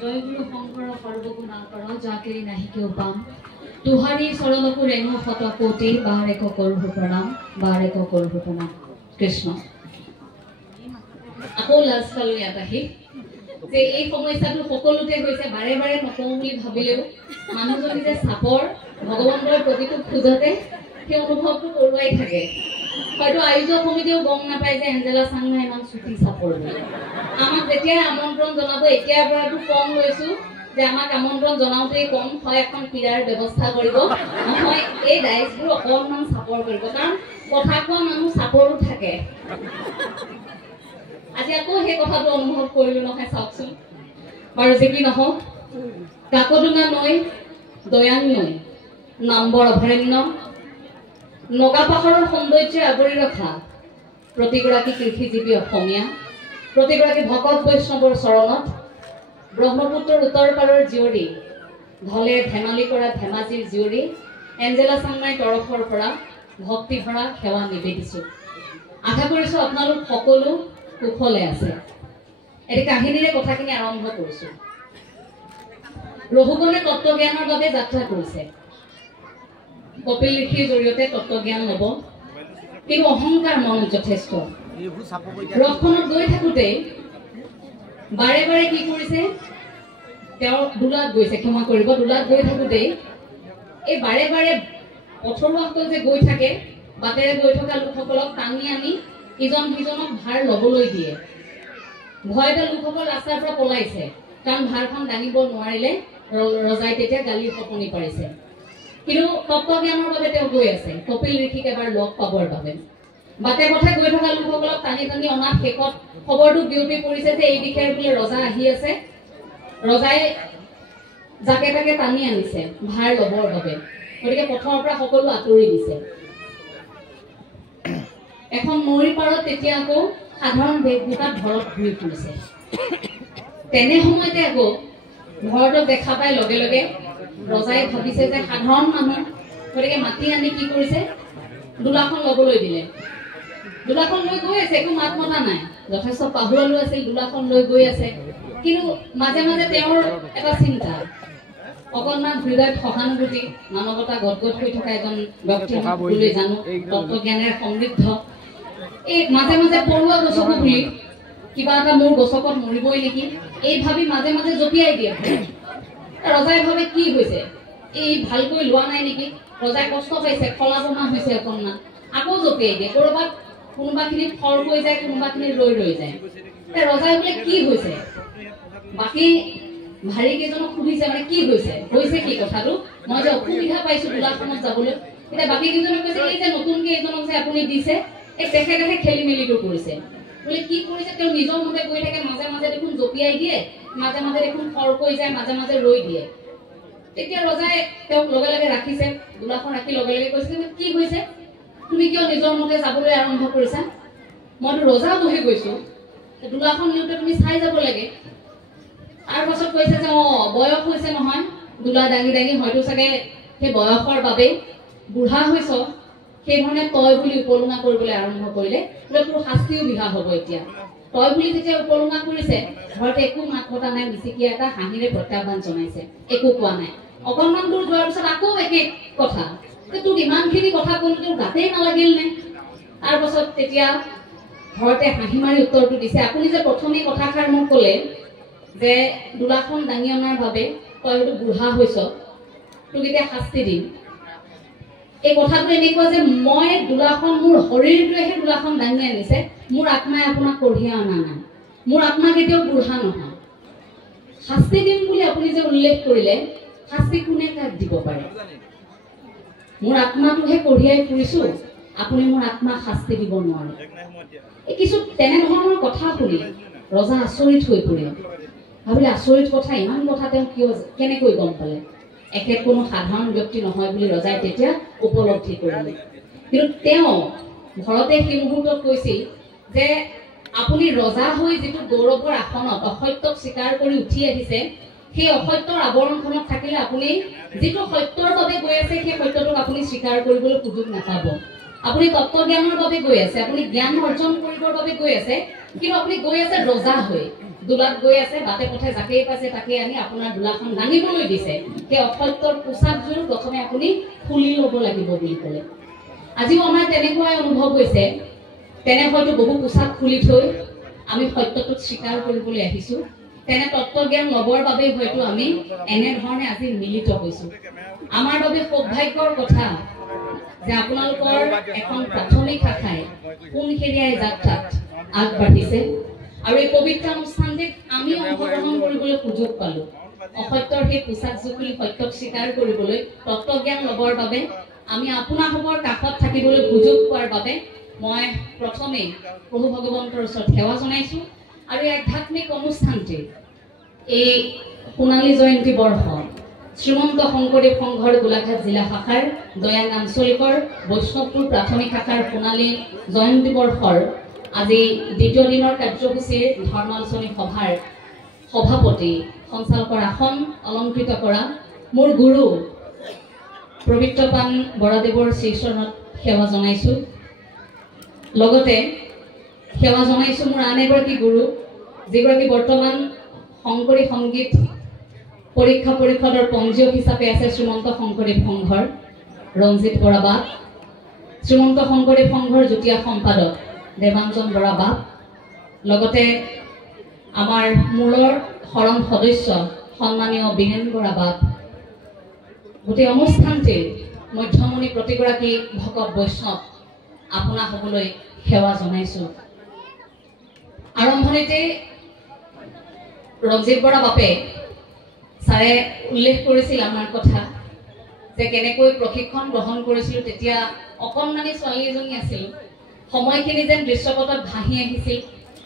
জয় গুৰু শঙ্কৰ সৰ্বগুণাকৰ যাকেৰি নাহি কেও পাম তুহাৰী চৰণকো ৰেঙু শত কোটি বাৰেক কৰোঁ প্ৰণাম বাৰেক কৰোঁ প্ৰণাম কৃষ্ণ। আকৌ লাজ পালো ইয়াত আহি যে এই সমস্যাটো সকলোতে হৈছে, বাৰে বাৰে নকওঁ বুলি ভাবিলেও মানুহজনী যে চাপৰ ভগৱন্তৰ প্ৰতিটো খোজতে সেই অনুভৱটো কৰোৱাই থাকে। হয়তো আয়োজক সমিতিও গম নাপায় যে এঞ্জেলা চাংমা ইমান চুটি চাপৰ বুলি। আমাক যেতিয়াই আমন্ত্ৰণ জনাব, এতিয়াৰ পৰাটো কম লৈছো যে আমাক আমন্ত্ৰণ জনাওঁতেই কম হয় এখন পীড়াৰ ব্যৱস্থা কৰিব, নহয় এই ডাইচবোৰ অকণমান চাপৰ কৰিব, কাৰণ কথা কোৱা মানুহ চাপৰো থাকে। আজি আকৌ সেই কথাটো অনুভৱ কৰিলো নহয়, চাওকচোন। বাৰু যে কি নহওক, কাকডোঙা নৈ, দয়াং নৈ, নাম্বৰ অভয়াৰণ্য, নগা পাহাৰৰ সৌন্দৰ্যৰে আৱৰি ৰখা প্ৰতিগৰাকী কৃষিজীৱী অসমীয়া, প্ৰতিগৰাকী ভকত বৈষ্ণৱৰ চৰণত ব্ৰহ্মপুত্ৰৰ উত্তৰ পাৰৰ জীয়ৰী, ঢলে ধেমালি কৰা ধেমাজিৰ জীয়ৰী এঞ্জেলা চাংমাৰ তৰফৰ পৰা ভক্তিভৰা সেৱা নিবেদিছো। আশা কৰিছো আপোনালোক সকলো কুশলে আছে। এটি কাহিনীৰে কথাখিনি আৰম্ভ কৰিছো। ৰঘুগণে তত্ত্বজ্ঞানৰ বাবে যাত্ৰা কৰিছে। কপিল ঋষিৰ জৰিয়তে তত্ত্বজ্ঞান ল'ব, কিন্তু অহংকাৰ মনত যথেষ্ট। ৰথখনত গৈ থাকোঁতে বাৰে বাৰে কি কৰিছে, তেওঁ দোলাত গৈছে, ক্ষমা কৰিব, দোলাত গৈ থাকোঁতে এই বাৰে বাৰে পথৰুৱাসকল যে গৈ থাকে, বাটেৰে গৈ থকা লোকসকলক টানি আনি ইজন সিজনক ভাৰ ল'বলৈ দিয়ে। ভয়তে লোকসকল ৰাস্তাৰ পৰা পলাইছে, কাৰণ ভাৰখন দাঙিব নোৱাৰিলে ৰজাই তেতিয়া গালিৰ শপনি পাৰিছে। কিন্তু তত্ত্বজ্ঞানৰ বাবে তেওঁ গৈ আছে, কপিল ঋষিক এবাৰ লগ পাবৰ বাবে। বাটে পথে গৈ থকা লোকসকলক টানি টানি অনাত শেষত খবৰটো বিয়পি পৰিছে যে এই দিশে বোলে ৰজা আহি আছে। ৰজাই যাকে তাকে টানি আনিছে ভাৰ ল'বৰ বাবে, গতিকে পথৰ পৰা সকলো আঁতৰি দিছে। এখন নৈৰ পাৰত তেতিয়া আকৌ সাধাৰণ বেশভূষাত ভৰত ঘূৰি ফুৰিছে। তেনে সময়তে আকৌ ভৰতক দেখা পাই লগে লগে ৰজাই ভাবিছে যে সাধাৰণ মানুহ, গতিকে মাতি আনি কি কৰিছে, দোলাখন ল'বলৈ দিলে। দোলাখন লৈ গৈ আছে, একো মাত মতা নাই, যথেষ্ট পাহুৱালো আছিল, দোলাখন লৈ গৈ আছে। কিন্তু মাজে মাজে তেওঁৰ এটা চিন্তা, অকণমান হৃদয়ত সহানুভূতি, মানৱতা গদগদ হৈ থকা এজন ব্যক্তি বুলি জানো, তত্ত্বজ্ঞানেৰে সমৃদ্ধ। এই মাজে মাজে পৰুৱা গছকো বুলি কিবা এটা মোৰ গছকত মৰিবই নেকি এই ভাবি মাজে মাজে জপিয়াই দিয়ে। ৰজাই ভাবে কি হৈছে, এই ভালকৈ লোৱা নাই নেকি, ৰজাই কষ্ট পাইছে, খলা বমা হৈছে অকণমান, আকৌ জপিয়াই দিয়ে। ক'ৰবাত কোনোবাখিনিত খৰ হৈ যায়, কোনোবাখিনিত ৰৈ ৰৈ যায়। ৰজাই বোলে কি হৈছে, বাকী ভাৰী কেইজনক সুধিছে, মানে কি হৈছে কি কথাটো, মই যে অসুবিধা পাইছো দোলাখনত যাবলৈ। এতিয়া বাকী কেইজনক কৈছে, এই যে নতুনকে এইজনক যে আপুনি দিছে, এই তেখেতে খেলি মেলিটো কৰিছে। বোলে কি কৰিছে, তেওঁ নিজৰ মতে গৈ থাকে, মাজে মাজে দেখোন জপিয়াই দিয়ে, মাজে মাজে দেখোন খৰ কৈ যায়, মাজে মাজে ৰৈ দিয়ে। তেতিয়া ৰজাই তেওঁক লগে লগে ৰাখিছে, দোলাখন ৰাখি লগে লগে কৈছে, কি হৈছে, তুমি কিয় নিজৰ মতে যাবলৈ আৰম্ভ কৰিছা? মইতো ৰজা বহি গৈছো, দোলাখন নিওঁতে তুমি চাই যাব লাগে। তাৰ পাছত কৈছে যে বয়স হৈছে নহয়, দোলা দাঙি দাঙি হয়তো চাগে সেই বয়সৰ বাবে বুঢ়া হৈছ, সেইধৰণে তই বুলি উপলুঙা কৰিবলৈ আৰম্ভ কৰিলে। বোলে তোৰ শাস্তিও বিহা হব এতিয়া। তই বুলি যেতিয়া উপলুঙা কৰিছে, ঘৰতে একো মাত মতা নাই, মিচিকিয়া এটা হাঁহিৰে প্ৰত্যাহ্বান জনাইছে, একো কোৱা নাই। অকণমান দূৰ যোৱাৰ পিছত আকৌ একে কথা, তোক ইমানখিনি কথা কলো, তোৰ গাতেই নালাগিল নে? তাৰ পাছত তেতিয়া ঘৰতে হাঁহি মাৰি উত্তৰটো দিছে, আপুনি যে প্ৰথমে কথাষাৰ মোক ক'লে যে দোলাখন দাঙি অনাৰ বাবে তই হয়তো বুঢ়া হৈছ, তোক এতিয়া শাস্তি দিম। এই কথাটো এনেকুৱা যে মই দোলাখন, মোৰ শৰীৰটোৱেহে দোলাখন দাঙি আনিছে, মোৰ আত্মাই আপোনাক কঢ়িয়াই অনা নাই, মোৰ আত্মা কেতিয়াও বুঢ়া নহয়। শাস্তি দিম বুলি আপুনি যে উল্লেখ কৰিলে, শাস্তি কোনে কাক দিব পাৰে? মোৰ আত্মাটোহে কঢ়িয়াই ফুৰিছো, আপুনি মোৰ আত্মাক শাস্তি দিব নোৱাৰে। এই কিছু তেনেধৰণৰ কথা শুনি ৰজা আচৰিত হৈ পৰিল। ভাবিলে আচৰিত কথা, ইমান কথা তেওঁ কেনেকৈ গম পালে? এখেত কোনো সাধাৰণ ব্যক্তি নহয় বুলি ৰজাই তেতিয়া উপলব্ধি কৰিলে। কিন্তু তেওঁ ঘৰতে সেই মুহূৰ্তত কৈছিল যে আপুনি ৰজা হৈ যিটো গৌৰৱৰ আসনত অসত্যক স্বীকাৰ কৰি উঠি আহিছে, সেই অসত্যৰ আৱৰণখনত থাকিলে আপুনি যিটো সত্যৰ বাবে গৈ আছে, সেই সত্যটোক আপুনি স্বীকাৰ কৰিবলৈ সুযোগ নাপাব। আপুনি তত্ত্বজ্ঞানৰ বাবে গৈ আছে, আপুনি জ্ঞান অৰ্জন কৰিবৰ বাবে গৈ আছে, কিন্তু আপুনি গৈ আছে ৰজা হৈ, দোলাত গৈ আছে বাটে পথে জাকেই পাইছে তাকে আনি আপোনাৰ দোলাখন দাঙিবলৈ দিছে সেই অসত্যৰ পোছাকযোৰ প্ৰথমে আপুনি খুলি ল'ব লাগিব বুলি ক'লে আজিও আমাৰ তেনেকুৱাই অনুভৱ হৈছে তেনে হয়তো বহু পোছাক খুলি থৈ আমি সত্যটোক স্বীকাৰ কৰিবলৈ আহিছো তেনে তত্ত্বজ্ঞান ল'বৰ বাবে হয়তো আমি এনে ধৰণে আজি মিলিত হৈছো আমাৰ বাবে সৌভাগ্যৰ কথা যে আপোনালোকৰ এখন প্ৰাথমিক শাখাই কোনখেৰীয়াই যাত্ৰাত আগবাঢ়িছে আৰু এই পবিত্ৰ অনুষ্ঠানটিত আমি অংশগ্ৰহণ কৰিবলৈ সুযোগ পালো অসত্যৰ সেই পোছাক জুকুলি সত্যক স্বীকাৰ কৰিবলৈ তত্ত্বজ্ঞান ল'বৰ বাবে আমি আপোনালোকৰ কাষত থাকিবলৈ সুযোগ পোৱাৰ বাবে মই প্ৰথমে প্ৰভু ভগৱন্তৰ ওচৰত সেৱা জনাইছো আৰু এই আধ্যাত্মিক অনুষ্ঠানটি এই সোণালী জয়ন্তী বৰ্ষ শ্ৰীমন্ত শংকৰদেৱ সংঘৰ গোলাঘাট জিলা শাখাৰ দয়াং আঞ্চলিকৰ বৈষ্ণৱপুৰ প্ৰাথমিক শাখাৰ সোণালী জয়ন্তী বৰ্ষৰ আজি দ্বিতীয় দিনৰ কাৰ্যসূচীৰ ধৰ্মালোচনী সভাৰ সভাপতি সঞ্চালকৰ আসন অলংকৃত কৰা মোৰ গুৰু পবিত্ৰপান বৰাদেৱৰ শ্ৰীচৰণত সেৱা জনাইছো লগতে সেৱা জনাইছো মোৰ আন এগৰাকী গুৰু যিগৰাকী বৰ্তমান শংকৰী সংগীত পৰীক্ষা পৰিষদৰ পঞ্জীয়ক হিচাপে আছে শ্ৰীমন্ত শংকৰদেৱ সংঘৰ ৰঞ্জিত বৰা বাপ শ্ৰীমন্ত শংকৰদেৱ সংঘৰ যুটীয়া সম্পাদক দেৱাঞ্জন বৰা বাপ লগতে আমাৰ মূলৰ শৰণ সদস্য সন্মানীয় বীৰেন বৰা বাপ গোটেই অনুষ্ঠানটিৰ মধ্যমণি প্ৰতিগৰাকী ভকত বৈষ্ণৱ আপোনা সকললৈ সেৱা জনাইছো আৰম্ভণিতে ৰঞ্জিত বৰা বাপে ছাৰে উল্লেখ কৰিছিল আমাৰ কথা যে কেনেকৈ প্ৰশিক্ষণ গ্ৰহণ কৰিছিল তেতিয়া অকণমানি ছোৱালী এজনী আছিল সময়খিনি যেন দৃশ্যপটত ভাহি আহিছিল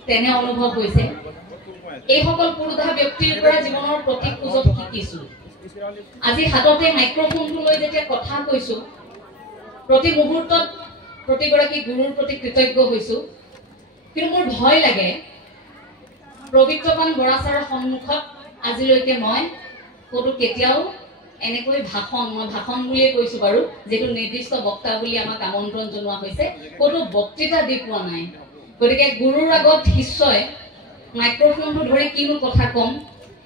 তেনে অনুভৱ হৈছে এই সকল পুৰুধা ব্যক্তিৰ পৰা জীৱনৰ প্ৰতি খোজত শিকিছো আজি হাততে মাইক্ৰফোনটো লৈ যেতিয়া কথা কৈছো প্ৰতি মুহূৰ্তত প্ৰতিগৰাকী গুৰুৰ প্ৰতি কৃতজ্ঞ হৈছো কিন্তু মোৰ ভয় লাগে পবিত্ৰপান বৰা ছাৰৰ সন্মুখত আজিলৈকে মই ক'তো কেতিয়াও এনেকৈ ভাষণ বুলিয়ে কৈছো বাৰু যেটো নিৰ্দিষ্ট বক্তা বুলি আমাক আমন্ত্ৰণ জনোৱা হৈছে ক'তো বক্তৃতা দি পোৱা নাই গতিকে গুৰুৰ আগত শিষ্যই মাইক্ৰফোনটো ধৰি কিনো কথা কম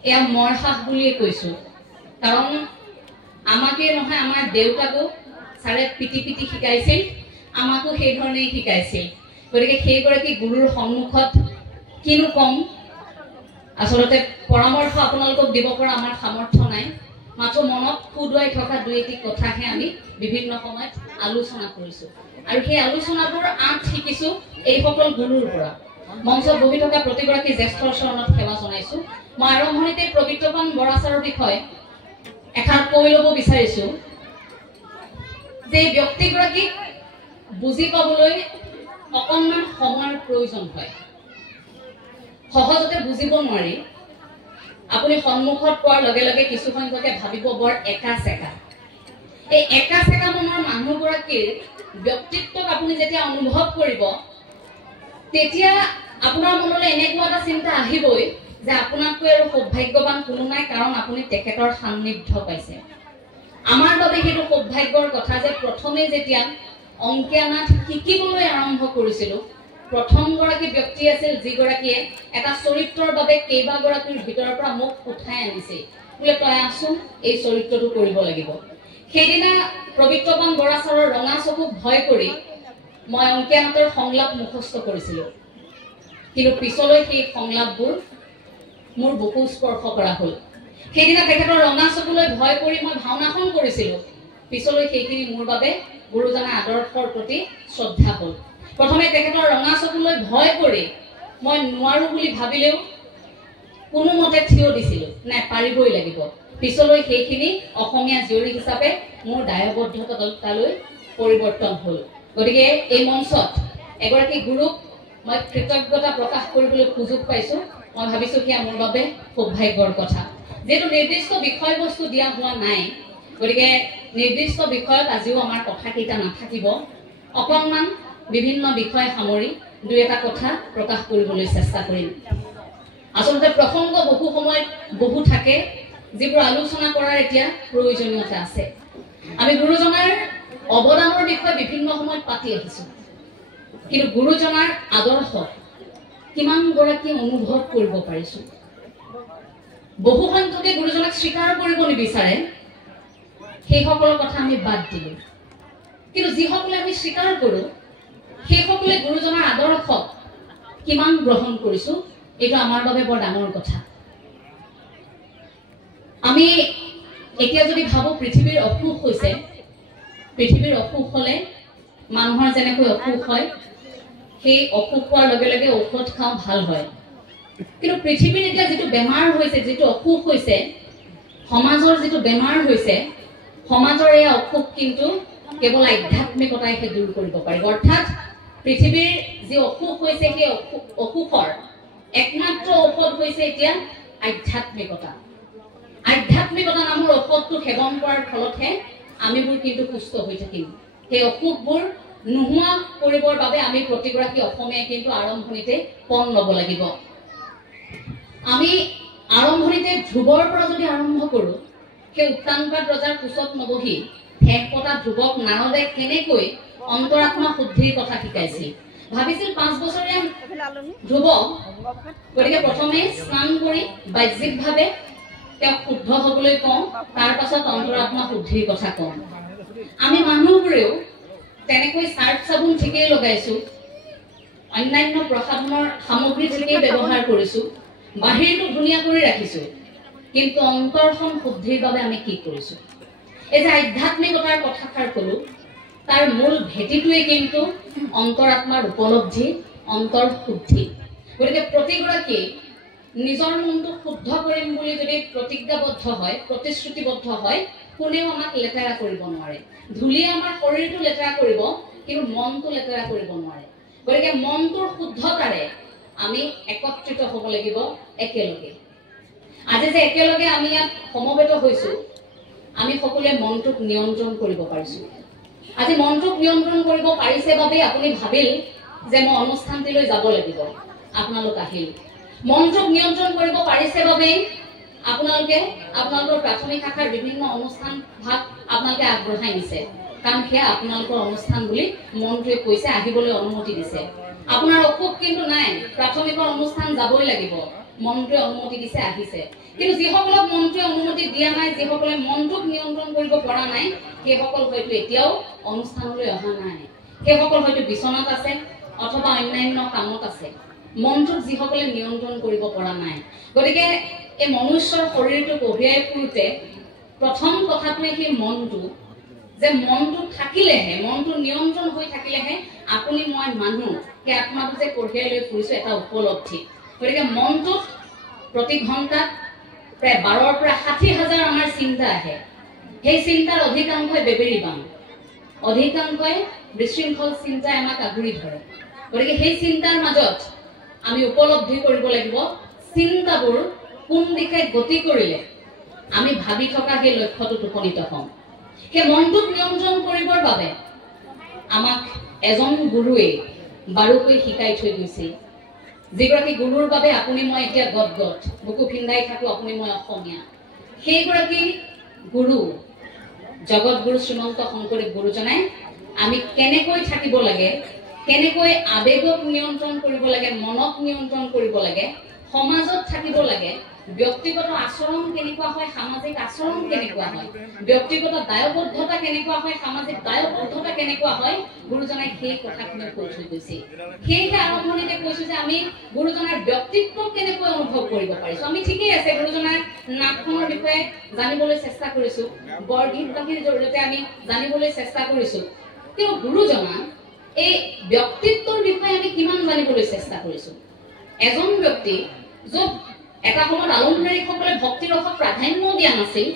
এয়া মৰসাহ বুলিয়ে কৈছো কাৰণ আমাকে নহয় আমাৰ দেউতাকো ছাৰে পিটি পিটি শিকাইছিল আমাকো সেই ধৰণেই শিকাইছিল গতিকে সেইগৰাকী গুৰুৰ সন্মুখত কিনো কম আসলতে পৰামৰ্শ আপোনালোকক দিব পৰা আমাৰ সামৰ্থ্য নাই মাত্ৰ মনত খুদুৱাই থকা দুই এটি কথাহে আমি বিভিন্ন সময়ত আলোচনা কৰিছো আৰু সেই আলোচনাবোৰ আঁত শিকিছো এই সকল গুৰুৰ পৰা মঞ্চত বহি থকা প্ৰতিগৰাকী জ্যেষ্ঠৰ চৰণত সেৱা জনাইছো মই আৰম্ভণিতে পবিত্ৰপান বৰা ছাৰৰ বিষয়ে এখাৰ কৈ ল'ব বিচাৰিছো যে ব্যক্তিগৰাকীক বুজি পাবলৈ অকণমান সময়ৰ প্ৰয়োজন হয় সহজতে বুজিব নোৱাৰি আপুনি সন্মুখত পোৱাৰ লগে লগে কিছু সংখ্যকে ভাবিব বৰ একা চেকা এই একা চেকা মনৰ মানুহগৰাকীৰ ব্যক্তিত্বক আপুনি যেতিয়া অনুভৱ কৰিব তেতিয়া আপোনাৰ মনলৈ এনেকুৱা এটা চিন্তা আহিবই যে আপোনাতকৈ আৰু সৌভাগ্যৱান কোনো নাই কাৰণ আপুনি তেখেতৰ সান্নিধ্য পাইছে আমাৰ বাবে সেইটো সৌভাগ্যৰ কথা যে প্ৰথমে যেতিয়া অংকীয়া নাট শিকিবলৈ আৰম্ভ কৰিছিলো প্ৰথম গৰাকী ব্যক্তি আছিল যিগৰাকীয়ে এটা চৰিত্ৰৰ বাবে কেইবাগৰাকীৰ ভিতৰৰ পৰা মোক উঠাই আনিছিল বোলে তই আছোন এই চৰিত্ৰটো কৰিব লাগিব সেইদিনা পবিত্ৰপান বৰা ছাৰৰ ৰঙা চকুক ভয় কৰি মই অংকীয়া নাটৰ সংলাপ মুখস্থ কৰিছিলো কিন্তু পিছলৈ সেই সংলাপবোৰ মোৰ বুকু স্পৰ্শ কৰা হ'ল সেইদিনা তেখেতৰ ৰঙা চকুলৈ ভয় কৰি মই ভাওনাখন কৰিছিলো পিছলৈ সেইখিনি মোৰ বাবে গুৰুজনা আদৰ্শৰ প্ৰতি শ্ৰদ্ধা হ'ল প্ৰথমে তেখেতৰ ৰঙা চকুলৈ ভয় কৰি মই নোৱাৰো বুলি ভাবিলেও কোনো মতে থিয় দিছিলো নাই পাৰিবই লাগিব পিছলৈ সেইখিনি অসমীয়া জীয়ৰী হিচাপে মোৰ দায়বদ্ধতালৈ পৰিৱৰ্তন হ'ল গতিকে এই মঞ্চত এগৰাকী গুৰুক মই কৃতজ্ঞতা প্ৰকাশ কৰিবলৈ সুযোগ পাইছো মই ভাবিছো কি মোৰ বাবে সৌভাগ্যৰ কথা যেটো নিৰ্দিষ্ট বিষয়বস্তু দিয়া হোৱা নাই গতিকে নিৰ্দিষ্ট বিষয়ত আজিও আমাৰ কথা কেইটা নাথাকিব অকণমান বিভিন্ন বিষয় সামৰি দুই এটা কথা প্ৰকাশ কৰিবলৈ চেষ্টা কৰিম আসলতে প্ৰসংগ বহু সময়ত বহু থাকে যিবোৰ আলোচনা কৰাৰ এতিয়া প্ৰয়োজনীয়তা আছে আমি গুৰুজনাৰ অৱদানৰ বিষয়ে বিভিন্ন সময়ত পাতি আহিছো কিন্তু গুৰুজনাৰ আদৰ্শ কিমান গৰাকী অনুভৱ কৰিব পাৰিছো বহু সংখ্যকে গুৰুজনক স্বীকাৰ কৰিব নিবিচাৰে সেই সকল কথা আমি বাদ দিলো কিন্তু যিসকলে আমি স্বীকাৰ কৰো সেই সকলে গুৰুজনৰ আদৰ্শ কিমান গ্ৰহণ কৰিছো এটা আমাৰ বাবে বৰ ডাঙৰ কথা আমি এতিয়া যদি ভাবো পৃথিৱীৰ অসুখ হৈছে পৃথিৱীৰ অসুখ হলে মানুহৰ যেনেকৈ অসুখ হয় সেই অসুখ হোৱাৰ লগে লগে ঔষধ খাও ভাল হয় কিন্তু পৃথিৱীৰ এতিয়া যেটো বেমাৰ হৈছে যেটো অসুখ হৈছে সমাজৰ যেটো বেমাৰ হৈছে সমাজৰ এই অসুখ কিন্তু কেৱল আধ্যাত্মিকতাইহে দূৰ কৰিব পাৰে অৰ্থাৎ পৃথিৱীৰ যে অসুখ হৈছে সেই অসুখৰ একমাত্ৰ ঔষধ হৈছে এতিয়া আধ্যাত্মিকতা আধ্যাত্মিকতা নামৰ ঔষধটো সেৱন কৰাৰ ফলতহে আমিবোৰ কিন্তু সুস্থ হৈ থাকিম সেই অসুখবোৰ নোহোৱা কৰিবৰ বাবে আমি প্ৰতিগৰাকী অসমীয়াই কিন্তু আৰম্ভণিতে পণ ল'ব লাগিব আমি আৰম্ভণিতে ধ্ৰুৱৰ পৰা যদি আৰম্ভ কৰো সেই উত্তানপাত ৰজাৰ কোচত নবহি ঠেক পতা ধ্ৰুৱক নাৰদে কেনেকৈ অন্তৰাত্মা শুদ্ধিৰ কথা শিকাইছিল ভাবিছিল 5 বছৰীয়া ধ্ৰুৱ গতিকে প্ৰথমে স্নান কৰি বাহ্যিকভাৱে তেওঁ শুদ্ধ হ'বলৈ কওঁ তাৰ পাছত অন্তৰাত্মা শুদ্ধিৰ কথা কওঁ আমি মানুহবোৰেও তেনেকৈ সাৰ্ফ সাবুন ঠিকেই লগাইছো অন্যান্য প্ৰসাধনৰ সামগ্ৰী ঠিকেই ব্যৱহাৰ কৰিছো বাহিৰটো ধুনীয়া কৰি ৰাখিছো কিন্তু অন্তৰখন শুদ্ধিৰ বাবে আমি কি কৰিছো এই যে আধ্যাত্মিকতাৰ কথাষাৰ কলো তাৰ মূল ভেটিটোৱে কিন্তু অন্তৰাত্মাৰ উপলব্ধি অন্তৰ শুদ্ধি গতিকে প্ৰতিগৰাকী নিজৰ মনটো শুদ্ধ কৰিম বুলি যদি প্ৰতিজ্ঞাবদ্ধ হয় প্ৰতিশ্ৰুতিবদ্ধ হয় কোনেও আমাক লেতেৰা কৰিব নোৱাৰে ধুলিয়ে আমাৰ শৰীৰটো লেতেৰা কৰিব কিন্তু মনটো লেতেৰা কৰিব নোৱাৰে গতিকে মনটোৰ শুদ্ধতাৰে আমি একত্ৰিত হ'ব লাগিব একেলগে আজি যে একেলগে আমি ইয়াত সমবেত হৈছো আমি সকলোৱে মনটোক নিয়ন্ত্ৰণ কৰিব পাৰিছো আজি মনটোক নিয়ন্ত্ৰণ কৰিব পাৰিছে বাবে আপুনি ভাবিল যে মই অনুষ্ঠানটিলৈ যাব লাগিব আপোনালোক আহিল মনটোক নিয়ন্ত্ৰণ কৰিব পাৰিছে বাবে আপোনালোকৰ প্ৰাথমিক শাখাৰ বিভিন্ন অনুষ্ঠান ভাগ আপোনালোকে আগবঢ়াই নিছে কাৰণ সেয়া আপোনালোকৰ অনুষ্ঠান বুলি মনটোৱে কৈছে আহিবলৈ অনুমতি দিছে আপোনাৰ অসুখ কিন্তু নাই প্ৰাথমিকৰ অনুষ্ঠান যাবই লাগিব মনটোৱে অনুমতি দিছে আহিছে কিন্তু যিসকলক মনটোৱে অনুমতি দিয়া নাই যিসকলে মনটোক নিয়ন্ত্ৰণ কৰিব পৰা নাই সেইসকল হয়তো এতিয়াও অনুষ্ঠানলৈ অহা নাই সেইসকল হয়তো বিচনাত আছে অথবা অন্যান্য কামত আছে মনটোক যিসকলে নিয়ন্ত্ৰণ কৰিব পৰা নাই গতিকে এই মনুষ্যৰ শৰীৰটো কঢ়িয়াই ফুৰোতে প্ৰথম কথাটোৱে কি মনটো যে মনটো থাকিলেহে মনটো নিয়ন্ত্ৰণ হৈ থাকিলেহে আপুনি মই মানুহ সেই আত্মাটো যে কঢ়িয়াই লৈ ফুৰিছো এটা উপলব্ধি গতিকে মনটোত প্ৰতি ঘণ্টাত প্ৰায় 12 পৰা 60,000 আমাৰ চিন্তা আহে সেই চিন্তাৰ অধিকাংশই বেবেৰিবান অধিকাংশই বিশৃংখল চিন্তাই আমাক আগুৰি ধৰে গতিকে সেই চিন্তাৰ মাজত আমি উপলব্ধি কৰিব লাগিব চিন্তাবোৰ কোন দিশে গতি কৰিলে আমি ভাবি থকা সেই লক্ষ্যটোত উপনীত হ'ম সেই মনটোক নিয়ন্ত্ৰণ কৰিবৰ বাবে আমাক এজন গুৰুৱে বাৰুকৈ শিকাই থৈ গৈছিল যিগৰাকী গুৰুৰ বাবে আপুনি মই এতিয়া গদগদ বুকু ফিন্দাই থাকো আপুনি মই অসমীয়া সেইগৰাকী গুৰু জগত গুৰু শ্ৰীমন্ত শংকৰদেৱ গুৰুজনাই আমি কেনেকৈ থাকিব লাগে কেনেকৈ আবেগক নিয়ন্ত্ৰণ কৰিব লাগে মনক নিয়ন্ত্ৰণ কৰিব লাগে সমাজত থাকিব লাগে ব্যক্তিগত আচৰণ কেনেকুৱা হয় সামাজিক আচৰণ কেনেকুৱা হয় ব্যক্তিগত দায়বদ্ধতা কেনেকুৱা হয় সামাজিক দায়বদ্ধতা কেনেকুৱা হয় গুৰুজনাই সেই কথাখিনি কৈ থৈ গৈছে সেইহে আৰম্ভণিতে কৈছো যে আমি গুৰুজনাৰ ব্যক্তিত্ব কেনেকৈ অনুভৱ কৰিব পাৰিছো আমি ঠিকই আছে গুৰুজনাৰ নাটখনৰ বিষয়ে জানিবলৈ চেষ্টা কৰিছো বৰগীত বাহিৰ জৰিয়তে আমি জানিবলৈ চেষ্টা কৰিছো কিন্তু গুৰুজনা এই ব্যক্তিত্বৰ বিষয়ে আমি কিমান জানিবলৈ চেষ্টা কৰিছো এজন ব্যক্তি য'ত এটা সময়ত আলমদাৰীসকলে ভক্তি ৰসক প্ৰাধান্য দিয়া নাছিল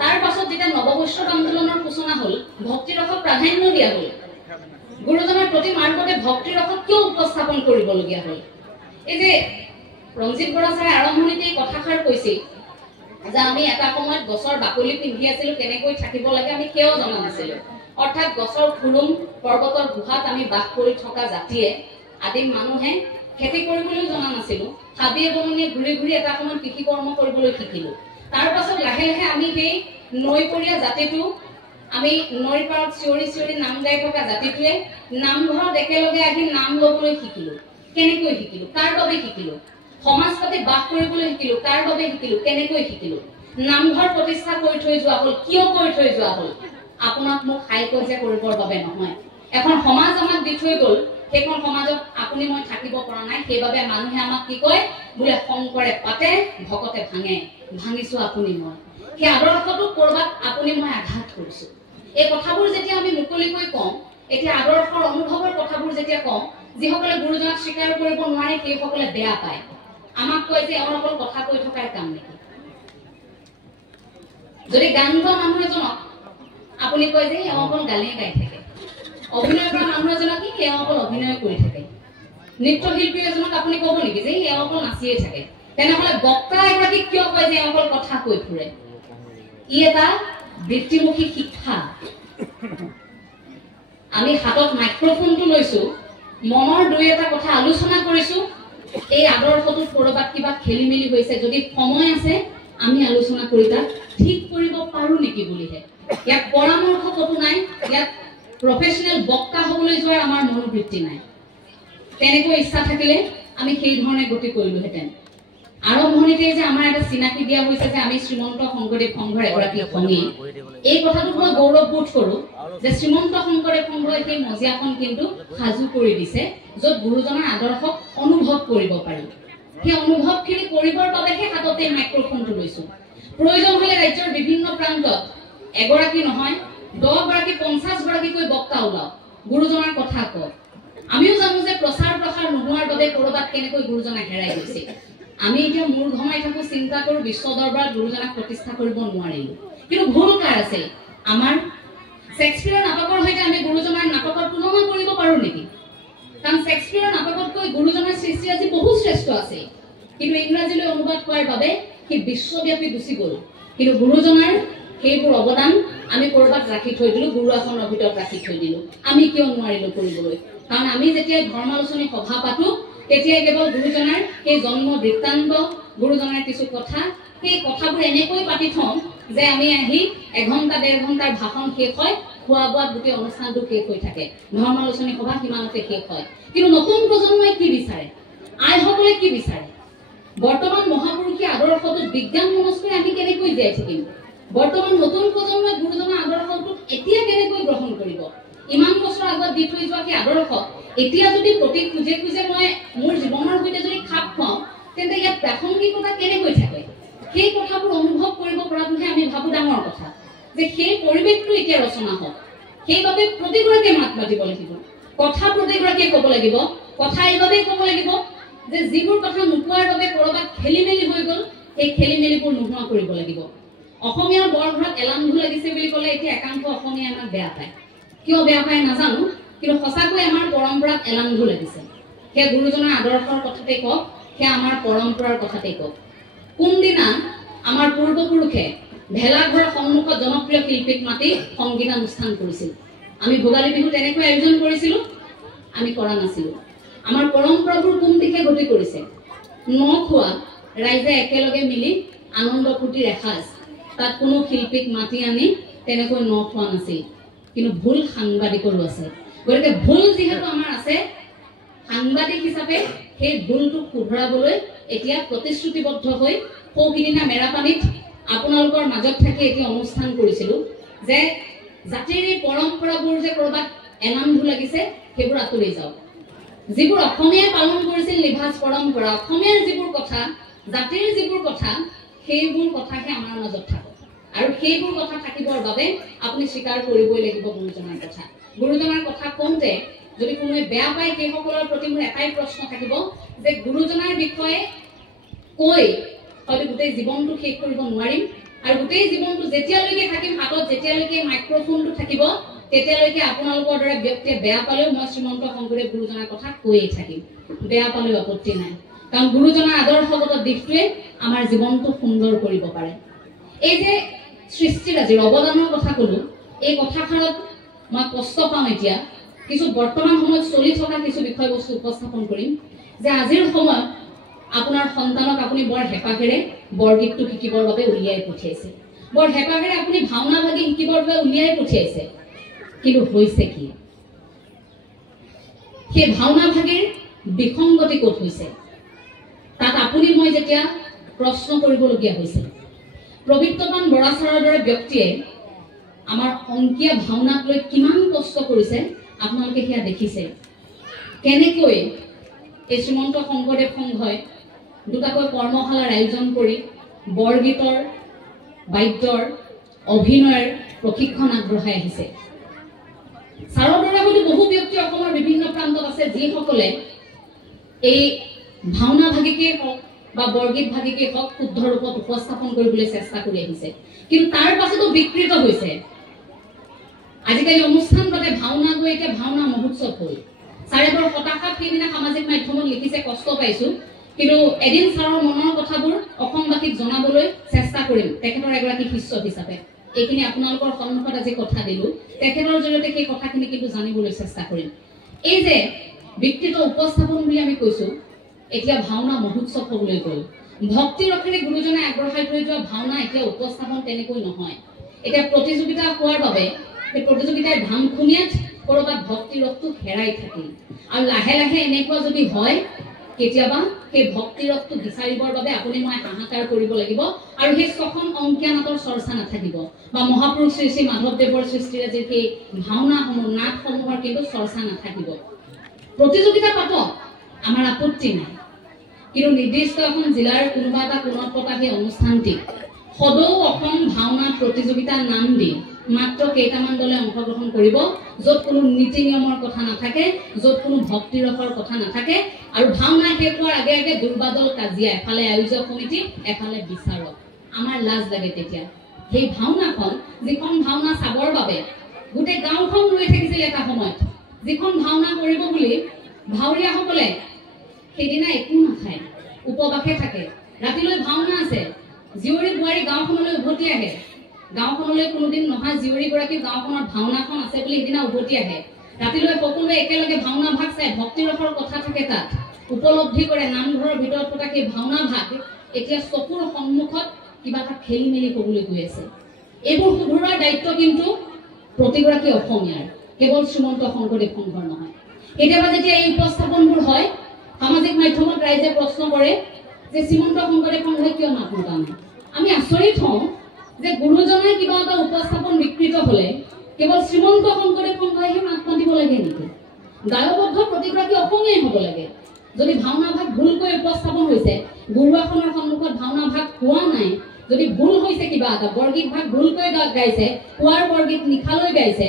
তাৰ পাছত যেতিয়া নৱবৈষ্ণৱ আন্দোলনৰ সূচনা হ'ল ভক্তি ৰসক প্ৰাধান্য দিয়া হ'ল গুৰুজনাৰ প্ৰতি মাৰ্গতে ভক্তি ৰসক কিয় উপস্থাপন কৰিবলগীয়া হ'ল এই যে ৰঞ্জিত বৰা ছাৰে আৰম্ভণিতে কথাষাৰ কৈছিল যে আমি এটা সময়ত গছৰ বাকলি পিন্ধি আছিলো কেনেকৈ থাকিব লাগে আমি কিয় জনা নাছিলো অৰ্থাৎ গছৰ খুলুম পৰ্বতৰ গুহাত আমি বাস কৰি থকা জাতিয়ে আদিম মানুহে খেতি কৰিবলৈ জনা নাছিলো হাবিয়ে বননিয়ে ঘূৰি ঘূৰি এটা সময়ত কৃষি কৰ্ম কৰিবলৈ শিকিলো তাৰ পাছত লাহে লাহে আমি সেই নৈপৰীয়া জাতিটো আমি নৈৰ পাৰত চিঞৰি চিঞৰি নাম গাই থকা জাতিটোৱে নামঘৰত একেলগে আহি নাম ল'বলৈ শিকিলো কেনেকৈ শিকিলো, কাৰ বাবে শিকিলো, সমাজ পাতি বাস কৰিবলৈ শিকিলো, কাৰ বাবে শিকিলো, কেনেকৈ শিকিলো, নামঘৰ প্ৰতিষ্ঠা কৰি থৈ যোৱা হ'ল, কিয় কৰি থৈ যোৱা হ'ল, আপোনাক মোক হাই কজিয়া কৰিবৰ বাবে নহয়। এখন সমাজ আমাক দি থৈ গ'ল, সেইখন সমাজত আপুনি মই থাকিব পৰা নাই, সেইবাবে মানুহে আমাক কি কয় বোলে শংকৰে পাতে ভকতে ভাঙে, ভাঙিছো আপুনি মই। সেই আদৰ্শটো কৰবাত আপুনি মই আঘাত কৰিছো। এই কথাবোৰ যেতিয়া আমি মুকলিকৈ কওঁ, এতিয়া আদৰ্শৰ অনুভৱৰ কথাবোৰ যেতিয়া কওঁ, যিসকলে গুৰুজনাক স্বীকাৰ কৰিব নোৱাৰে সেইসকলে বেয়া পায়, আমাক কয় যে এওঁৰ অকল কথা কৈ থকাৰ কাম নেকি। যদি গান গোৱা মানুহ এজনক আপুনি কয় যে এওঁ অকল গানেই গাই থাকে, অভিনয় কৰা মানুহ এজনক কি এওঁ অকল অভিনয় কৰি থাকে, নৃত্যশিল্পী এজনক আপুনি ক'ব নেকি যে এওঁ অকল নাচিয়ে থাকে, তেনেহ'লে বক্তা এগৰাকীক কিয় কয় যে এওঁ অকল কথা কৈ ফুৰে। ই এটা বৃত্তিমুখী শিক্ষা। আমি হাতত মাইক্ৰফোনটো লৈছো, মনৰ দুই এটা কথা আলোচনা কৰিছো, এই আদৰ্শটোত কৰবাত কিবা খেলি মেলি হৈছে, যদি সময় আছে আমি আলোচনা কৰি তাক ঠিক কৰিব পাৰো নেকি বুলিহে। ইয়াত পৰামৰ্শ কতো নাই, ইয়াত প্ৰফেচনেল বক্তা হবলৈ যোৱাৰ আমাৰ মনোবৃত্তি নাই। তেনেকৈ ইচ্ছা থাকিলে আমি সেই ধৰণে গতি কৰিলোহেঁতেন। আৰম্ভণিতে যে আমাৰ এটা চিনাকি দিয়া হৈছে যে আমি শ্ৰীমন্ত শংকৰদেৱ সংঘৰ এগৰাকী সংগী, এই কথাটোক মই গৌৰৱবোধ কৰো যে শ্ৰীমন্ত শংকৰদেৱ সংঘই সেই মজিয়াখন কিন্তু সাজু কৰি দিছে, য'ত গুৰুজনাৰ আদৰ্শক অনুভৱ কৰিব পাৰি। সেই অনুভৱখিনি কৰিবৰ বাবেহে হাততে মাইক্ৰফোনটো লৈছো। প্ৰয়োজন হলে ৰাজ্যৰ বিভিন্ন প্ৰান্তত এগৰাকী নহয় 10 গৰাকী 50 গৰাকীকৈ বক্তা ওলাওক, গুৰুজনাৰ কথা কওক। আমিও জানো যে প্ৰচাৰ প্ৰসাৰ নোহোৱাৰ বাবে কৰবাত কেনেকৈ গুৰুজনা হেৰাই গৈছে। আমি এতিয়া মূৰ ঘমাই থাকো, চিন্তা কৰো বিশ্ব দৰবাৰত গুৰুজনাক প্ৰতিষ্ঠা কৰিব নোৱাৰিলো, কিন্তু ভুল কাৰ আছে। আমাৰ শেক্সপিয়াৰৰ নাটকৰ সৈতে আমি গুৰুজনাৰ নাটকৰ তুলনা কৰিব পাৰো নেকি? কাৰণ শেক্সপিয়াৰৰ নাটকতকৈ গুৰুজনাৰ সৃষ্টি আজি বহু শ্ৰেষ্ঠ আছে, কিন্তু ইংৰাজীলৈ অনুবাদ কৰাৰ বাবে সি বিশ্বব্যাপী গুচি গ'ল। কিন্তু গুৰুজনাৰ সেইবোৰ অৱদান আমি কৰবাত ৰাখি থৈ দিলো, গুৰু আসনৰ ভিতৰত ৰাখি থৈ দিলো। আমি কিয় নোৱাৰিলো কৰিবলৈ? কাৰণ আমি যেতিয়া ধৰ্মালোচনী সভা পাতো, তেতিয়া কেৱল গুৰুজনাৰ সেই জন্ম বৃত্তান্ত, গুৰুজনাৰ কিছু কথা, সেই কথাবোৰ এনেকৈ পাতি থওঁ যে আমি আহি 1 ঘণ্টা 1.5 ঘণ্টাৰ ভাষণ শেষ হয়, খোৱা বোৱাত গোটেই অনুষ্ঠানটো শেষ হৈ থাকে, ধৰ্মালোচনী সভা সিমানতে শেষ হয়। কিন্তু নতুন প্ৰজন্মই কি বিচাৰে, আইসকলে কি বিচাৰে? বৰ্তমান মহাপুৰুষীয় আদৰ্শটোত বিজ্ঞান মনস্কৰে আমি কেনেকৈ জীয়াই থাকিম? বৰ্তমান নতুন প্ৰজন্মই গুৰুজনাৰ আদৰ্শটোক এতিয়া কেনেকৈ গ্ৰহণ কৰিব? ইমান বছৰ আগত দি থৈ যোৱা সেই আদৰ্শ এতিয়া যদি প্ৰতি খুজে খুজে মই মোৰ জীৱনৰ সৈতে যদি খাপ খুৱাওঁ, তেন্তে ইয়াত প্ৰাসংগিকতা কেনেকৈ থাকে? সেই কথাবোৰ অনুভৱ কৰিব পৰাটোহে আমি ভাবো ডাঙৰ কথা, যে সেই পৰিৱেশটো এতিয়া ৰচনা হওক। সেইবাবে প্ৰতিগৰাকীয়ে মাত মাতিব লাগিব, কথা প্ৰতিগৰাকীয়ে ক'ব লাগিব, কথা এইবাবেই ক'ব লাগিব যে যিবোৰ কথা নোকোৱাৰ বাবে কৰবাত খেলি মেলি হৈ গ'ল, সেই খেলি মেলিবোৰ নোহোৱা কৰিব লাগিব। অসমীয়াৰ বৰঘৰত এলান্ধু লাগিছে বুলি ক'লে এতিয়া একাংশ অসমীয়া আমাক বেয়া পায়। কিয় বেয়া পায় নাজানো, কিন্তু সঁচাকৈ আমাৰ পৰম্পৰাত এলান্ধু লাগিছে। সেয়া গুৰুজনাৰ আদৰ্শৰ কথাতে কওক, সেয়া আমাৰ পৰম্পৰাৰ কথাতে কওক। কোনদিনা আমাৰ পূৰ্বপুৰুষে ভেলাঘৰৰ সন্মুখত জনপ্ৰিয় শিল্পীক মাতি সংগীতানুষ্ঠান কৰিছিল? আমি ভোগালী বিহু তেনেকৈ আয়োজন কৰিছিলো? আমি কৰা নাছিলো। আমাৰ পৰম্পৰাবোৰ কোন দিশে গতি কৰিছে? নখোৱা ৰাইজে একেলগে মিলি আনন্দ ফূৰ্তিৰ এসাঁজ, তাত কোনো শিল্পীক মাতি আনি তেনেকৈ নখোৱা নাছিল। কিন্তু ভুল সাংবাদিকৰো আছে। গতিকে ভুল যিহেতু আমাৰ আছে, সাংবাদিক হিচাপে সেই ভুলটো শুধৰাবলৈ এতিয়া প্ৰতিশ্ৰুতিবদ্ধ হৈ সৌখিদিনা মেৰাপানীত আপোনালোকৰ মাজত থাকি এতিয়া অনুষ্ঠান কৰিছিলো যে জাতিৰ পৰম্পৰাবোৰ যে কৰবাত এলান্ধু লাগিছে, সেইবোৰ আঁতৰি যাওক। যিবোৰ অসমীয়াই পালন কৰিছিল নিভাজ পৰম্পৰা, অসমীয়াৰ যিবোৰ কথা, জাতিৰ যিবোৰ কথা, সেইবোৰ কথাহে আমাৰ মাজত থাকক। আৰু সেইবোৰ কথা থাকিবৰ বাবে আপুনি স্বীকাৰ কৰিবই লাগিব গুৰুজনাৰ কথা। গুৰুজনাৰ কথা কওঁতে যদি কোনোৱে বেয়া পায়, সেইসকলৰ প্ৰতি মোৰ এটাই প্ৰশ্ন থাকিব যে গুৰুজনাৰ বিষয়ে কৈ হয়তো গোটেই জীৱনটো শেষ কৰিব নোৱাৰিম, আৰু গোটেই জীৱনটো যেতিয়ালৈকে থাকিম হাতত, যেতিয়ালৈকে মাইক্ৰফোনটো থাকিব, তেতিয়ালৈকে আপোনালোকৰ দৰে ব্যক্তিয়ে বেয়া পালেও মই শ্ৰীমন্ত শংকৰদেৱ গুৰুজনাৰ কথা কৈয়ে থাকিম। বেয়া পালেও আপত্তি নাই, কাৰণ গুৰুজনাৰ আদৰ্শগত দিশটোৱে আমাৰ জীৱনটো সুন্দৰ কৰিব পাৰে। এই যে সৃষ্টিৰাজিৰ অৱদানৰ কথা কলো, এই কথাষাৰত মই কষ্ট পাওঁ এতিয়া। কিছু বৰ্তমান সময়ত চলি থকা কিছু বিষয়বস্তু উপস্থাপন কৰিম যে আজিৰ সময়ত আপোনাৰ সন্তানক আপুনি বৰ হেঁপাহেৰে বৰগীতটো শিকিবৰ বাবে উলিয়াই পঠিয়াইছে, বৰ হেঁপাহেৰে আপুনি ভাওনা ভাগি শিকিবৰ বাবে উলিয়াই পঠিয়াইছে। কিন্তু হৈছে কি? সেই ভাওনা ভাগিৰ বিসংগতি ক'ত হৈছে তাত আপুনি মই যেতিয়া প্ৰশ্ন কৰিবলগীয়া হৈছে প্ৰবীত্ৰবান বৰা ছাৰৰ দৰে ব্যক্তিয়ে আমাৰ অংকীয়া ভাওনাক লৈ কিমান কষ্ট কৰিছে আপোনালোকে সেয়া দেখিছে কেনেকৈ এই শ্ৰীমন্ত শংকৰদেৱ সংঘই দুটাকৈ কৰ্মশালাৰ আয়োজন কৰি বৰগীতৰ বাদ্যৰ অভিনয়ৰ প্ৰশিক্ষণ আগবঢ়াই আহিছে ছাৰৰ দৰে হয়তো বহু ব্যক্তি অসমৰ বিভিন্ন প্ৰান্তত আছে যিসকলে এই ভাওনা ভাগিকেই হওক বা বৰগীত ভাগিকেই হওক শুদ্ধ ৰূপত উপস্থাপন কৰিবলৈ চেষ্টা কৰি আহিছে কিন্তু তাৰ পাছতো বিকৃত হৈছে আজিকালি অনুষ্ঠান পাতে ভাওনা গৈ এতিয়া ভাওনা মহোৎসৱ হ'ল ছাৰে বৰ হতাশাত সেইদিনা সামাজিক মাধ্যমত লিখিছে কষ্ট পাইছো কিন্তু এদিন ছাৰৰ মনৰ কথাবোৰ অসমবাসীক জনাবলৈ চেষ্টা কৰিম তেখেতৰ এগৰাকী শিষ্য হিচাপে এইখিনি আপোনালোকৰ সন্মুখত আজি কথা দিলো তেখেতৰ জৰিয়তে সেই কথাখিনি কিন্তু জানিবলৈ চেষ্টা কৰিম এই যে বিকৃত উপস্থাপন বুলি আমি কৈছো এতিয়া ভাওনা মহোৎসৱ হ'বলৈ গ'ল ভক্তি ৰখেৰে গুৰুজনে আগবঢ়াই থৈ যোৱা ভাওনা এতিয়া উপস্থাপন তেনেকৈ নহয় এতিয়া প্ৰতিযোগিতা হোৱাৰ বাবে সেই প্ৰতিযোগিতাৰ ধাম খুনিয়াত কৰবাত ভক্তি ৰসটো হেৰাই থাকিল আৰু লাহে লাহে এনেকুৱা যদি হয় কেতিয়াবা সেই ভক্তি ৰসটো বিচাৰিবৰ বাবে আপুনি মই হাহাকাৰ কৰিব লাগিব আৰু সেই ছখন অংকীয়া নাটৰ চৰ্চা নাথাকিব বা মহাপুৰুষ শ্ৰী শ্ৰী মাধৱদেৱৰ সৃষ্টিৰে যে সেই ভাওনাসমূহ নাটসমূহৰ কিন্তু চৰ্চা নাথাকিব প্ৰতিযোগিতা পাতক আমাৰ আপত্তি নাই কিন্তু নিৰ্দিষ্ট এখন জিলাৰ কোনোবা এটা কোণত পতা সেই অনুষ্ঠানটিক সদৌ অসম ভাওনা প্ৰতিযোগিতা নাম দি মাত্ৰ কেইটামান দলে অংশগ্ৰহণ কৰিব য'ত কোনো নীতি নিয়মৰ কথা নাথাকে য'ত কোনো ভক্তি ৰসৰ কথা নাথাকে আৰু ভাওনা শেষ হোৱাৰ আগে আগে দুৰ্বাদল কাজিয়া এফালে আয়োজক সমিতি এফালে বিচাৰক আমাৰ লাজ লাগে তেতিয়া সেই ভাওনাখন যিখন ভাওনা চাবৰ বাবে গোটেই গাঁওখন ৰৈ থাকিছিল এটা সময়ত যিখন ভাওনা কৰিব বুলি ভাওৰীয়াসকলে সেইদিনা একো নাখায় উপবাসে থাকে ৰাতিলৈ ভাওনা আছে জীয়ৰী বোৱাৰী গাঁওখনলৈ উভতি আহে গাঁওখনলৈ কোনোদিন নহা জীয়ৰীগৰাকী গাঁওখনৰ ভাওনাখন আছে বুলি সেইদিনা উভতি আহে ৰাতিলৈ সকলোৱে একেলগে ভাওনা ভাগ চাই ভক্তি ৰসৰ কথা থাকে তাত উপলব্ধি কৰে নামঘৰৰ ভিতৰত পতা সেই ভাওনা ভাগ এতিয়া চকুৰ সন্মুখত কিবা এটা খেলি মেলি হ'বলৈ গৈ আছে এইবোৰ শুধৰোৱাৰ দায়িত্ব কিন্তু প্ৰতিগৰাকী অসমীয়াৰ কেৱল শ্ৰীমন্ত শংকৰদেৱ সংঘৰ নহয় কেতিয়াবা যেতিয়া এই উপস্থাপনবোৰ হয় সামাজিক মাধ্যমত ৰাইজে প্ৰশ্ন কৰে যে শ্ৰীমন্ত শংকৰদেৱ সংঘই কিয় মাত মতা নাই আমি আচৰিত হওঁ যে গুৰুজনাই কিবা এটা উপস্থাপন বিকৃত হলে কেৱল শ্ৰীমন্ত শংকৰদেৱ সংঘইহে মাত মাতিব লাগে নেকি দায়বদ্ধ প্ৰতিগৰাকী অসমীয়াই হ'ব লাগে যদি ভাওনা ভাগ ভুলকৈ উপস্থাপন হৈছে গুৰুৱাখনৰ সন্মুখত ভাওনা ভাগ হোৱা নাই যদি ভুল হৈছে কিবা এটা বৰগীত ভাগ ভুলকৈ গাইছে পুৱাৰ বৰগীত নিশালৈ গাইছে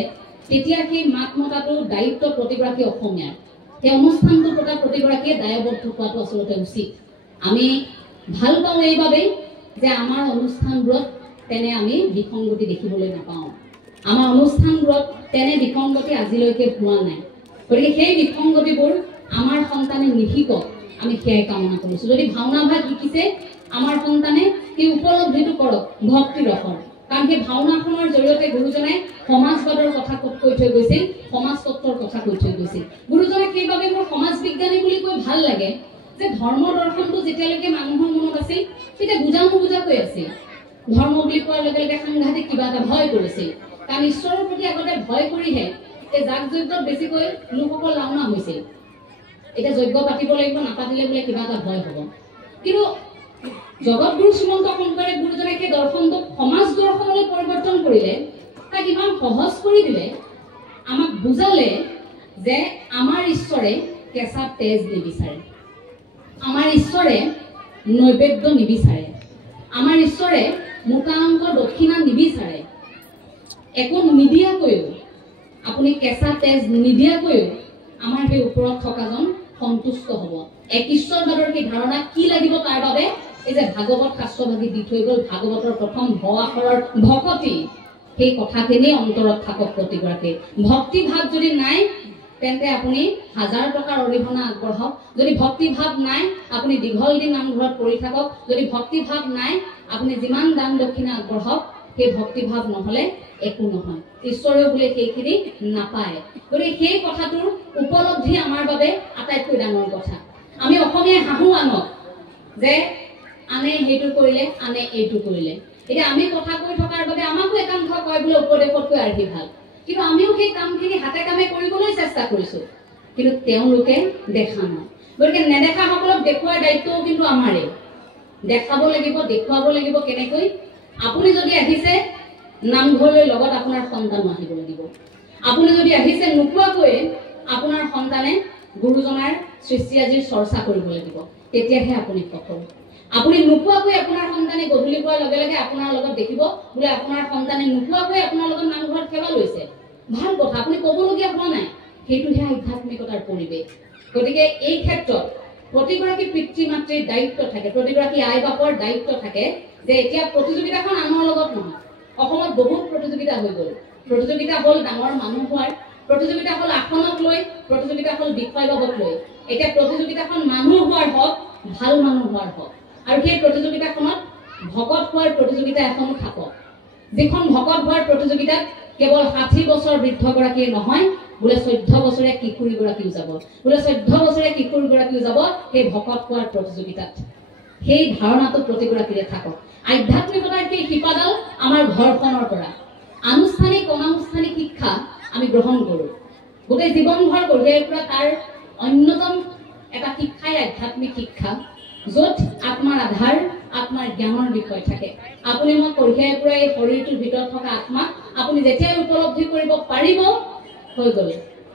তেতিয়া সেই মাত মতাটো দায়িত্ব প্ৰতিগৰাকী অসমীয়াৰ সেই অনুষ্ঠানটো পতা প্ৰতিগৰাকীয়ে দায়বদ্ধ হোৱাটো আচলতে উচিত আমি ভাল পাওঁ এইবাবেই যে আমাৰ অনুষ্ঠানবোৰত তেনে আমি বিসংগতি দেখিবলৈ নাপাওঁ আমাৰ অনুষ্ঠানবোৰত তেনে বিসংগতি আজিলৈকে হোৱা নাই গতিকে সেই বিসংগতিবোৰ আমাৰ সন্তানে নিশিকক আমি সেয়াই কামনা কৰিছো যদি ভাওনা ভাগ শিকিছে আমাৰ সন্তানে সেই উপলব্ধিটো কৰক ভক্তি ৰসৰ কাৰণ সেই ভাওনাখনৰ জৰিয়তে গুৰুজনাই সমাজবাদৰ কথা কৈ থৈ গৈছিল সমাজ তত্ত্বৰ কথা কৈ থৈ গৈছিল গুৰুজনাক সেইবাবে মোৰ সমাজ বিজ্ঞানী বুলি কৈ ভাল লাগে যে ধৰ্ম দৰ্শনটো যেতিয়ালৈকে মানুহৰ মনত আছিল তেতিয়া বুজা নুবুজাকৈ আছিল ধৰ্ম বুলি কোৱাৰ লগে লগে সাংঘাতিক কিবা এটা ভয় কৰিছিল কাৰণ ঈশ্বৰৰ প্ৰতি আগতে ভয় কৰিহে এই যাগ যজ্ঞত বেছিকৈ লোকসকল লাওনা হৈছিল এটা যজ্ঞ পাতিব লাগিব নাপাতিলে বোলে কিবা এটা ভয় হ'ব কিন্তু জগতগুৰু শ্ৰীমন্ত শংকৰদেৱ গুৰুজনাই সেই দৰ্শনটোক সমাজ দৰ্শনলৈ পৰিৱৰ্তন কৰিলে তাক ইমান সহজ কৰি দিলে আমাক বুজালে যে আমাৰ ঈশ্বৰে কেঁচা তেজ নিবিচাৰে আমাৰ ঈশ্বৰে নৈবেদ্য নিবিচাৰে আমাৰ ঈশ্বৰে মোটাঅংক দক্ষিণা নিবিচাৰে একো নিদিয়াকৈও আপুনি কেঁচা তেজ নিদিয়াকৈও আমাৰ সেই ওপৰত থকাজন সন্তুষ্ট হ'ব এক ঈশ্বৰবাদৰ সেই ধাৰণা কি লাগিব তাৰ বাবে এই যে ভাগৱত শাস্ত্ৰভাগী দি থৈ গ'ল ভাগৱতৰ প্ৰথম ভ আখৰৰ ভকতি সেই কথাখিনি অন্তৰত থাকক প্ৰতিগৰাকী ভক্তি ভাৱ যদি নাই তেন্তে আপুনি হাজাৰ টকাৰ অৰিহণা আগবঢ়াওক যদি ভক্তি ভাৱ নাই আপুনি দীঘল দিন নামঘৰত পৰি থাকক যদি ভক্তি ভাৱ নাই আপুনি যিমান দান দক্ষিণা আগবঢ়াওক সেই ভক্তি ভাৱ নহলে একো নহয় ঈশ্বৰেও বোলে সেইখিনি নাপায় গতিকে সেই কথাটোৰ উপলব্ধি আমাৰ বাবে আটাইতকৈ ডাঙৰ কথা আমি অসমীয়া হাঁহো আনক যে আনে সেইটো কৰিলে আনে এইটো কৰিলে এতিয়া আমি কথা কৈ থকাৰ বাবে আমাকো একাংশ কয় বোলে উপদেশতকৈ আৰ্হি ভাল কিন্তু আমিও সেই কামখিনি হাতে কামে কৰিবলৈ চেষ্টা কৰিছো কিন্তু তেওঁলোকে দেখা নাই গতিকে নেদেখাসকলক দেখুৱাৰ দায়িত্বও কিন্তু আমাৰে দেখাব লাগিব দেখুৱাব লাগিব কেনেকৈ আপুনি যদি আহিছে নামঘৰলৈ লগত আপোনাৰ সন্তান আহিব লাগিব আপুনি যদি আহিছে নোকোৱাকৈ আপোনাৰ সন্তানে গুৰুজনাৰ সৃষ্টিৰাজিৰ চৰ্চা কৰিব লাগিব তেতিয়াহে আপুনি সফল আপুনি নোকোৱাকৈ আপোনাৰ সন্তানে গধূলি পোৱাৰ লগে লগে আপোনাৰ লগত দেখিব বোলে আপোনাৰ সন্তানে নোকোৱাকৈ আপোনাৰ লগত নামঘৰত সেৱা লৈছে ভাল কথা আপুনি ক'বলগীয়া হোৱা নাই সেইটোহে আধ্যাত্মিকতাৰ পৰিৱেশ গতিকে এই ক্ষেত্ৰত প্ৰতিগৰাকী পিতৃ মাতৃৰ দায়িত্ব থাকে প্ৰতিগৰাকী আই বাপৰ দায়িত্ব থাকে যে এতিয়া প্ৰতিযোগিতাখন আনৰ লগত নহয় অসমত বহুত প্ৰতিযোগিতা হৈ গ'ল প্ৰতিযোগিতা হ'ল ডাঙৰ মানুহ হোৱাৰ প্ৰতিযোগিতা হ'ল আসনক লৈ প্ৰতিযোগিতা হ'ল বিষয়বাবক লৈ এতিয়া প্ৰতিযোগিতাখন মানুহ হোৱাৰ হওক ভাল মানুহ হোৱাৰ হওক আৰু সেই প্ৰতিযোগিতাখনত ভকত হোৱাৰ প্ৰতিযোগিতা এখনো থাকক যিখন ভকত হোৱাৰ প্ৰতিযোগিতাত কেৱল 60 বছৰ বৃদ্ধগৰাকীয়ে নহয় বোলে 14 বছৰীয়া কিশোৰীগৰাকীও যাব বোলে 14 বছৰীয়া কিশোৰীগৰাকীও যাব সেই ভকত হোৱাৰ প্ৰতিযোগিতাত সেই ধাৰণাটো প্ৰতিগৰাকীৰে থাকক আধ্যাত্মিকতাৰ সেই শিপাডাল আমাৰ ঘৰখনৰ পৰা আনুষ্ঠানিক অনানুষ্ঠানিক শিক্ষা আমি গ্ৰহণ কৰোঁ গোটেই জীৱনভৰ গঢ়িয়াই পৰা তাৰ অন্যতম এটা শিক্ষাই আধ্যাত্মিক শিক্ষা য'ত আত্মাৰ আধাৰ আত্মাৰ জ্ঞানৰ বিষয় থাকে আপুনি মই কঢ়িয়াই পৰা এই শৰীৰটোৰ ভিতৰত থকা আত্মা আপুনি যেতিয়াই উপলব্ধি কৰিব পাৰিব হৈ গ'ল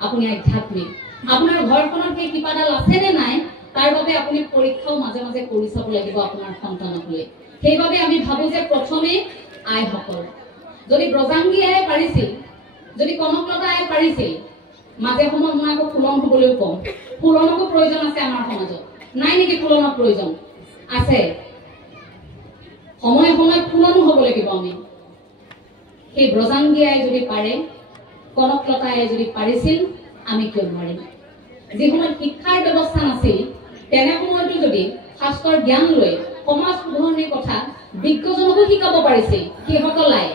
আপুনি আধ্যাত্মিক আপোনাৰ ঘৰখনত সেই শিপাডাল আছে নে নাই তাৰ বাবে আপুনি পৰীক্ষাও মাজে মাজে কৰি চাব লাগিব আপোনাৰ সন্তানক লৈ সেইবাবে আমি ভাবো যে প্ৰথমে আইসকল যদি ব্ৰজাংগী আই পাৰিছিল যদি কনকলতা আই পাৰিছিল মাজে সময় মই আকৌ ফুলন হ'বলৈও কম ফুলনকো প্ৰয়োজন আছে আমাৰ সমাজত নাই নেকি ফুলনৰ প্ৰয়োজন আছে সময় সময় ফুলনো হ'ব লাগিব আমি সেই ব্ৰজাংগী আই যদি পাৰে কনকলতা আই যদি পাৰিছিল আমি কিয় নোৱাৰিম যি সময়ত শিক্ষাৰ ব্যৱস্থা নাছিল তেনে সময়তো যদি শাস্ত্ৰৰ জ্ঞান লৈ সমাজ সুধাৰণিৰ কথা বিজ্ঞজনকো শিকাব পাৰিছিল সেইসকলাই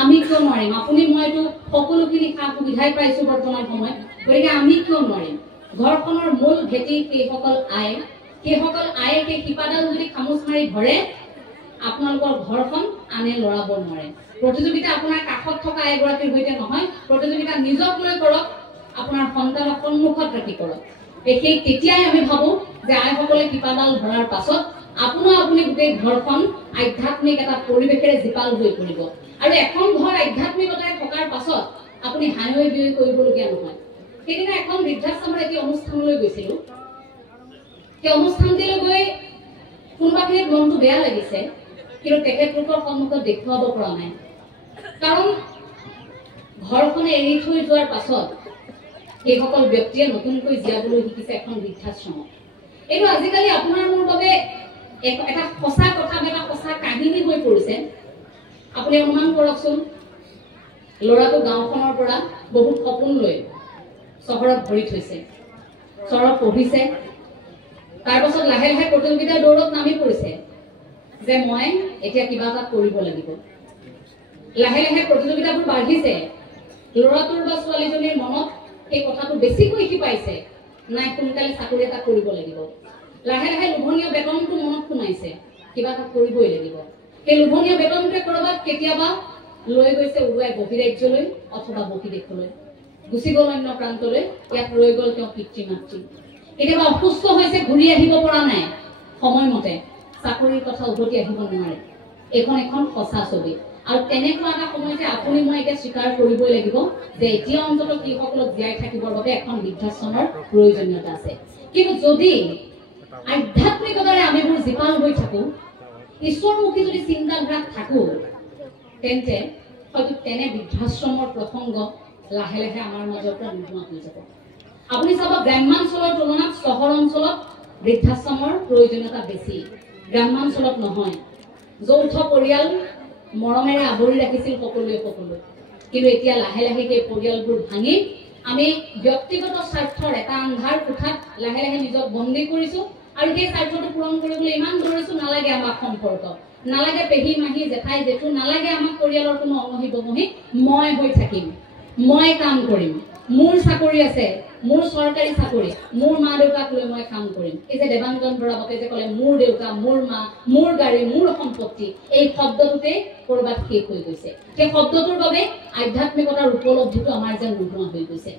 আমি কিয় নোৱাৰিম আপুনি মইতো সকলোখিনি সা সুবিধাই পাইছো বৰ্তমান সময়ত গতিকে আমি কিয় নোৱাৰিম ঘৰখনৰ মূল ভেটি সেইসকল আয়ে সেই শিপাডাল যদি খামুচ মাৰি ধৰে আপোনালোকৰ ঘৰখন আনে লৰাব নোৱাৰে প্ৰতিযোগিতা আপোনাৰ কাষত থকা এগৰাকীৰ সৈতে নহয় প্ৰতিযোগিতা নিজক লৈ কৰক আপোনাৰ সন্তানক সন্মুখত ৰাখি কৰক সেই তেতিয়াই আমি ভাবো যে আইসকলে শিপাডাল ধৰাৰ পাছত আপুনি গোটেই ঘৰখন আধ্যাত্মিক এটা পৰিৱেশেৰে জীপাল হৈ পৰিব আৰু এখন ঘৰ আধ্যাত্মিকতাৰে থকাৰ পাছত আপুনি হাঁহি বিয়ৈ কৰিবলগীয়া নহয় সেইদিনা এখন বৃদ্ধাশ্ৰমৰ এটি অনুষ্ঠানলৈ গৈছিলো সেই অনুষ্ঠানটিলৈ গৈ কোনোবাখিনিত মনটো বেয়া লাগিছে কিন্তু তেখেতলোকৰ সন্মুখত দেখুৱাব পৰা নাই কাৰণ ঘৰখনে এৰি থৈ যোৱাৰ পাছত সেইসকল ব্যক্তিয়ে নতুনকৈ জীয়াবলৈ শিকিছে এখন বৃদ্ধাশ্ৰমত এইটো আজিকালি আপোনাৰ মোৰ বাবে এটা সঁচা কথা এটা সঁচা কাহিনী হৈ পৰিছে আপুনি অনুমান কৰকচোন ল'ৰাটো গাঁওখনৰ পৰা বহুত সপোন লৈ চহৰত ভৰি থৈছে চহৰত পঢ়িছে তাৰ পাছত লাহে লাহে প্ৰতিযোগিতাৰ দৌৰত নামি পৰিছে যে মই এতিয়া কিবা এটা কৰিব লাগিব লাহে লাহে প্ৰতিযোগিতাবোৰ বাঢ়িছে ল'ৰাটোৰ বা ছোৱালীজনীৰ মনত সেই কথাটো বেছিকৈ শিপাইছে নাই সোনকালে চাকৰি এটা কৰিব লাগিব লাহে লাহে লোভনীয় বেতনটো মনত সোমাইছে কিবা এটা কৰিবই লাগিব সেই লোভনীয় বেতনটোৱে কৰবাত কেতিয়াবা লৈ গৈছে উৰুৱাই বহিৰাজ্যলৈ অথবা বহিদেশলৈ গুচি গ'ল অন্য প্ৰান্তলৈ ইয়াত ৰৈ গ'ল তেওঁ পিতৃ মাতৃ কেতিয়াবা অসুস্থ হৈছে ঘূৰি আহিব পৰা নাই সময়মতে চাকৰিৰ কথা উভতি আহিব নোৱাৰে এখন সঁচা ছবি আৰু তেনেকুৱা এটা সময়তে আপুনি মই এতিয়া স্বীকাৰ কৰিবই লাগিব যে এতিয়া অন্ততঃ কৃষকসকলক জীয়াই থাকিবৰ বাবে এখন বৃদ্ধাশ্ৰমৰ প্ৰয়োজনীয়তা আছে কিন্তু যদি আধ্যাত্মিকতাৰে আমিবোৰ জীপাল হৈ থাকো ঈশ্বৰমুখী যদি চিন্তাধাৰাত থাকো তেন্তে হয়তো তেনে বৃদ্ধাশ্ৰমৰ প্ৰসংগ লাহে লাহে আমাৰ মাজৰ পৰা নোহোৱা হৈ যাব আপুনি চাব গ্ৰাম্যাঞ্চলৰ তুলনাত চহৰ অঞ্চলত বৃদ্ধাশ্ৰমৰ প্ৰয়োজনীয়তা বেছি গ্ৰাম্যাঞ্চলত নহয় যৌথ পৰিয়াল মৰমেৰে আৱৰি ৰাখিছিল সকলোৱে কিন্তু এতিয়া লাহে লাহে সেই পৰিয়ালবোৰ ভাঙি আমি ব্যক্তিগত স্বাৰ্থৰ এটা আন্ধাৰ কোঠাত লাহে লাহে নিজক বন্দী কৰিছো আৰু সেই স্বাৰ্থটো পূৰণ কৰিবলৈ ইমান দৌৰিছো নালাগে আমাক সম্পৰ্ক নালাগে পেহী মাহী জেঠাই জেঠু নালাগে আমাক পৰিয়ালৰ কোনো অঙহী বঙহী মই হৈ থাকিম মই কাম কৰিম মোৰ চাকৰি আছে মোৰ চৰকাৰী চাকৰি মোৰ মা দেউতাক লৈ মই কাম কৰিম এই যে দেৱাংজন বৰাবতে যে ক'লে মোৰ দেউতা মোৰ মা মোৰ গাড়ী মোৰ সম্পত্তি এই শব্দটোতে কৰবাত শেষ হৈ গৈছে সেই শব্দটোৰ বাবে আধ্যাত্মিকতাৰ উপলব্ধিটো আমাৰ যেন নোহোৱা হৈ গৈছে